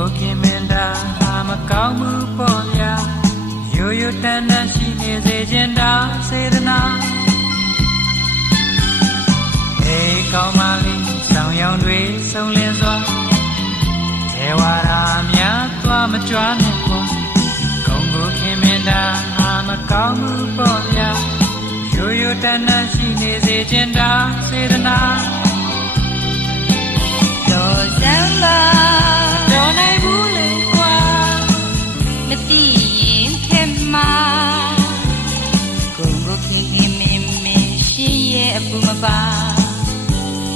ကိုကင်မင်တာအာမကောင်းမှုပေါ်ဗျာရိုးရိုးတန်တန်ရှိနေစေခြင်းတာစေတနာအေးကောင်းပါလေဆောင်ရောင်တွေစုံလင်စွာเทวရာများသွားမကြွနဲ့ကိုဂုံကိုခင်မင်တာအာမကောင်းမှုပေါ်ဗျာရိုးရိုးတန်တန်ရှိနေစေခြင်းတာစေတနာတော်စံပါ ရဲ့အပူမပါ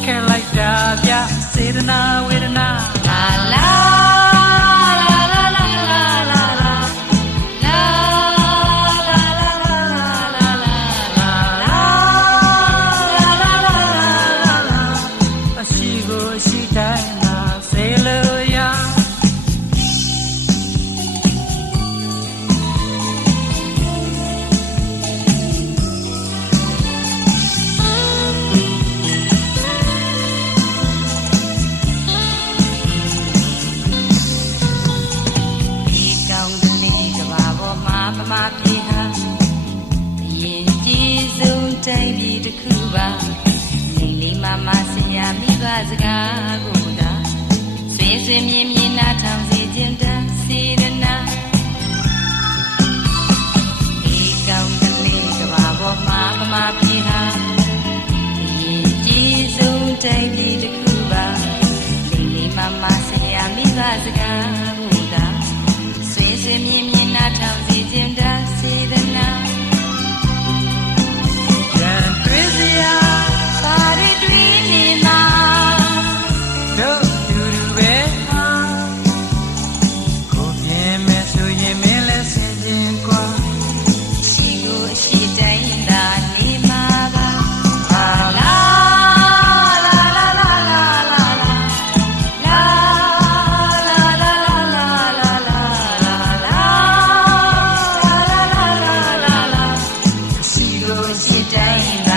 ခဲလိုက်တာဗျစေတနာဝေဒနာလာလာလာ မှာပမာပြေဟာရင်ကြည်စုံတိုင်းပြည်တစ်ခုပါလိမ့်လေးမမဆရာမိဘစကားကိုသာဆွေဆွေမြင်းမြ go today.